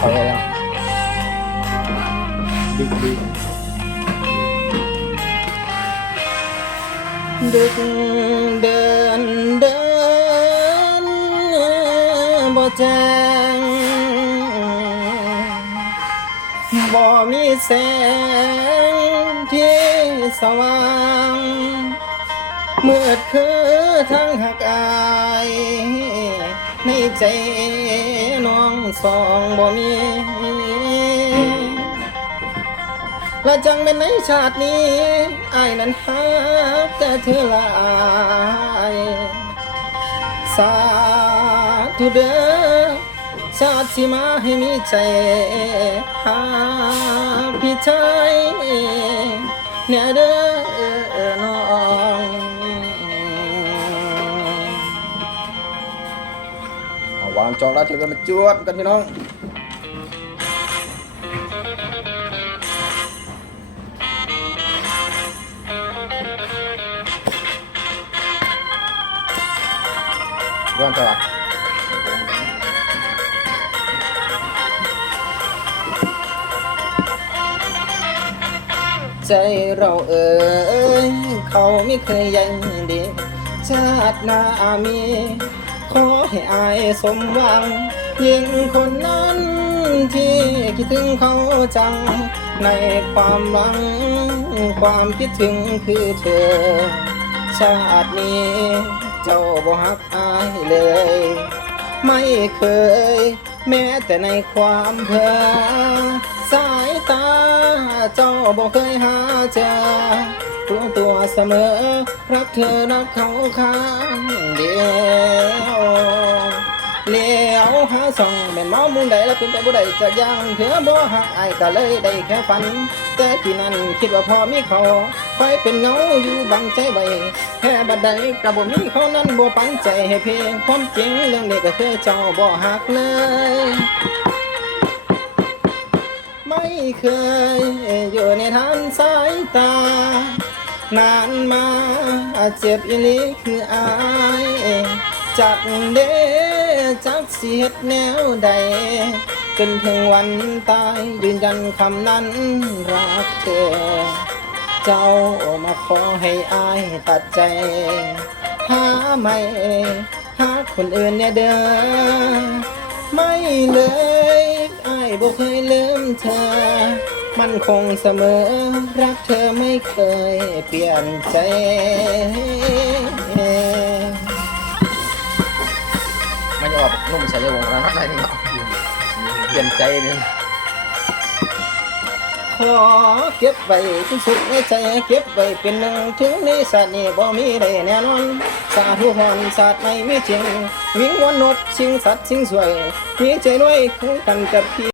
ถอยอะไรดึกดึกดึกเดินเดินบ่แจ้งบ่มีแสงที่สว่างมืดคือทั้งหักอายในใจ สองบ่มีและจังเป็นในชาตินี้อายนั้นหักแต่เธอลายสาธุเด้อชาติที่มาให้มีใจหาพี่ชายเนี่ยเด้อ วางจองแล้วถือกันมาจวดกันพี่น้องรื่องอะไรใจเราเอ่ยเขาไม่เคยยังดีชาติหน้ามี ขอให้อายสมหวังยิงคนนั้นที่คิดถึงเขาจัง ในความหวัง ความคิดถึงคือเธอ ชาตินี้เจ้าบ่ฮักอายเลย ไม่เคย แม้แต่ในความเพ้อสายตาเจ้าบ่เคยหาเจอตัวตัวเสมอ รักเธอรักเขาข้าง ส่องแม่นเมามุงใดแล้วเป็นไปบ่ได้จากอย่างเธอบ่ฮักอายก็เลยได้แค่ฝัน แต่ที่นั่นคิดว่าพอมีเขาไฟเป็นเงาอยู่บังใจไว้แค่บัดใดกับบ่มีเขานั้นบ่ปันใจให้เพลงความจริงเรื่องนี้ก็คือเจ้าบ่ฮักเลย ไม่เคยอยู่ในทางสายตานานมาเจ็บอีหลีคืออาย จักเดจักเสียดแนวใดจนถึงวันตายยืนยันคำนั้นรักเธอ เจ้ามาขอให้อายตัดใจ หาไม่หาคนอื่นเนี่ยเด้อไม่เลยอายบ่เคยลืมเธอ มันคงเสมอ รักเธอไม่เคยเปลี่ยนใจ ไม่ยอมนุ่มใส่วงนะนัดอะไรนี่เนาะเปลี่ยนใจนึงขอเก็บไว้ที่สุดในใจเก็บไว้เป็นหนึ่งถึงในสัตว์นี่บ่มีได้แน่นอนสาธุพรสัตว์ไม่มีจริงวิ่งวนนดชิงสัตว์ชิงสวยมีใจด้วยคู่กันกับพี่